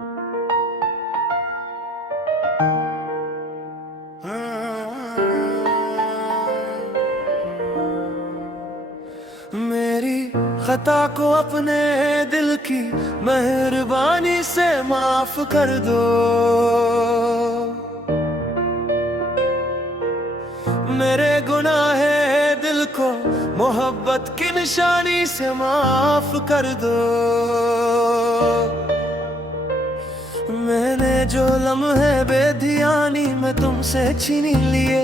मेरी खता को अपने दिल की मेहरबानी से माफ कर दो। मेरे गुनाहे दिल को मोहब्बत की निशानी से माफ कर दो। मैंने जो लम्हे बेधियानी में तुमसे छीन लिए,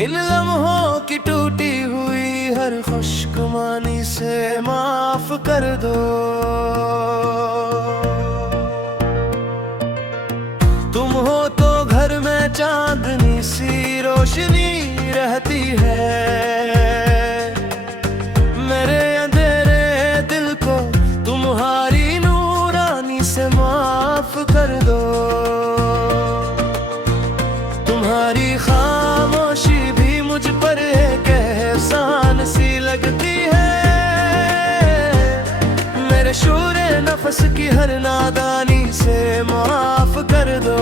इन लम्हों की टूटी हुई हर खुशगुमानी से माफ कर दो। तुम हो तो घर में चांदनी सी रोशनी रहती है। मेरे अंधेरे दिल को तुम्हारी नूरानी से माफ कर दो। तुम्हारी खामोशी भी मुझ पर एक एहसान सी लगती है। मेरे शूरे नफस की हर नादानी से माफ कर दो।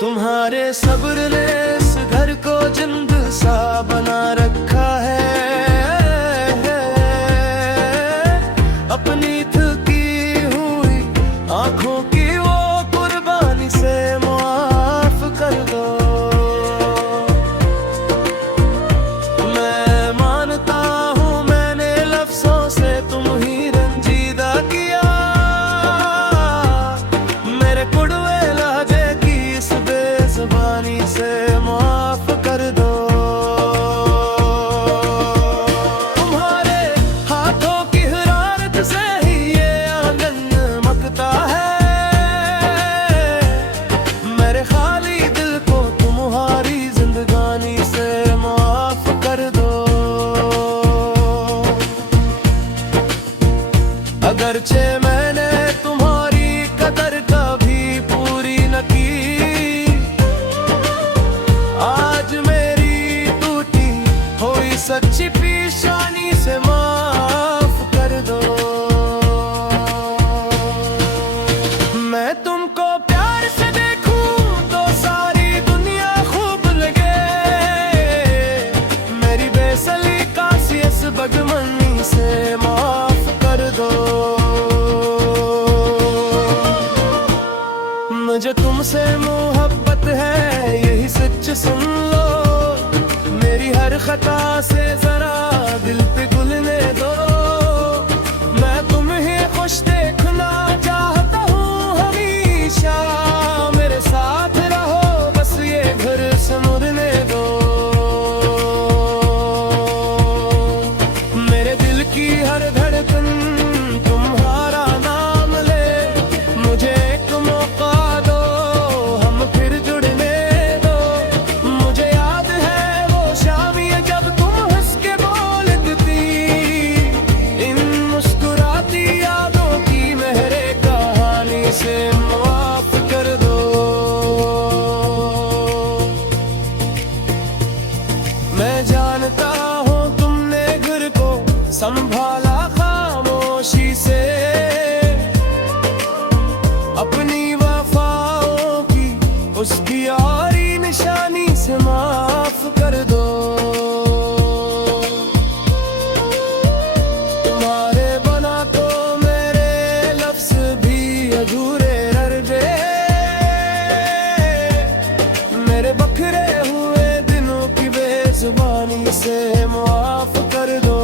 तुम्हारे सब्र ने इस घर को जिंद सा बना रखा है। अपनी थकी हुई आंखों की वो कुर्बानी से माफ कर दो। मैं मानता हूँ मैंने लफ्जों से तुम ही रंजीदा किया। मेरे कुड़वे लहजे की इस बेज़ुबानी से माफ कर दो। तुम्हारे हाथों की हरारत से ही ये आंगन मकता है। मेरे खाली दिल को तुम्हारी जिंदगानी से माफ कर दो। अगरचे मैंने तुम्हारी कदर कभी पूरी न की, आज मेरी टूटी हुई सच्ची पेशानी से माफ कर दो। मैं तुमको प्यार से देखूं तो सारी दुनिया खूब लगे। मेरी बेसलीका सी इस बदमनी से माफ कर दो। मुझे तुमसे मोहब्बत है यही सच सुन लो। मेरी हर खता से जरा दिल पिघलने दो। मैं तुम्हें खुश देखना चाहता हूँ हमेशा। मेरे साथ रहो बस ये घर संवरने दो। मेरे दिल की हर धड़कन तुम्हारा नाम ले। मुझे एक मौका दो हम फिर जुड़ने दो। मुझे याद है वो शामियां जब तुम हंस के बोलती। इन मुस्कुराती यादों की मेरे कहानी से माफ कर दो। मैं जानता हूँ तुमने घर को संभाला खामोशी से। अपनी वफाओं की उसकी यारी निशानी से माफ कर दो। तुम्हारे बना तो मेरे लफ्ज भी अधूरे रह गए। मेरे बखरे हुए दिनों की बेजुबानी से माफ कर दो।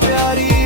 प्यारी